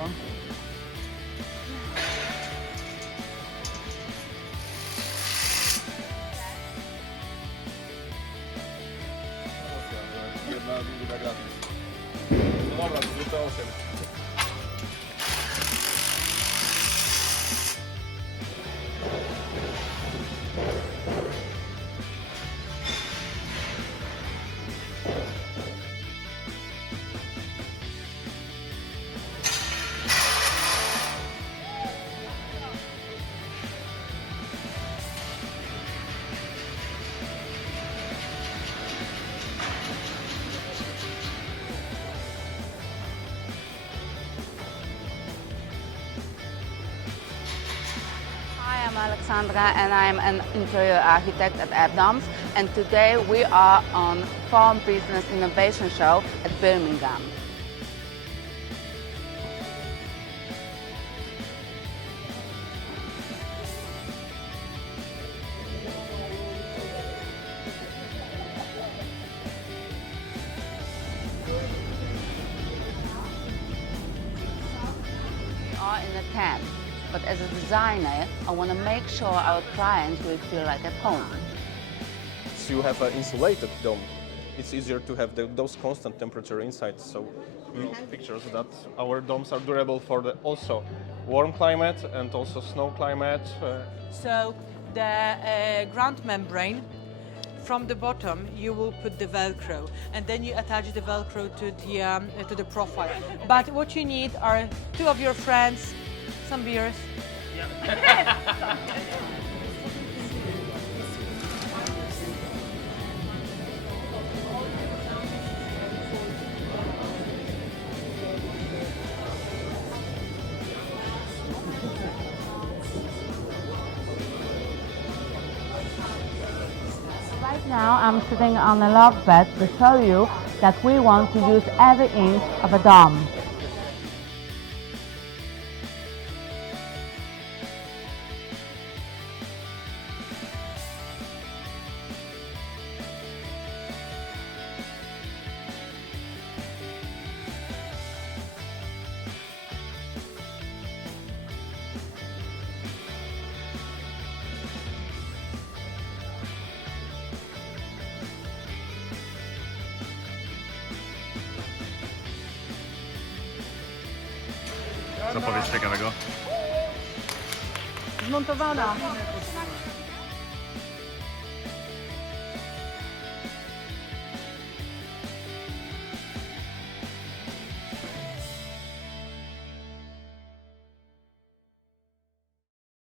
Jedna druga gratis. No dobra, to 8. Hi, I'm Alexandra and I'm an interior architect at FDomes, and today we are on Farm Business Innovation Show at Birmingham. We are in a tent. But as a designer, I want to make sure our clients will feel like at home. So you have an insulated dome. It's easier to have those constant temperature inside. So we have pictures that our domes are durable for the also warm climate and also snow climate. So the ground membrane, from the bottom you will put the Velcro, and then you attach the Velcro to the profile. But what you need are two of your friends, some beers. Right now, I'm sitting on a loft bed to show you that we want to use every inch of a dome. Co powiesz ciekawego? Zmontowana.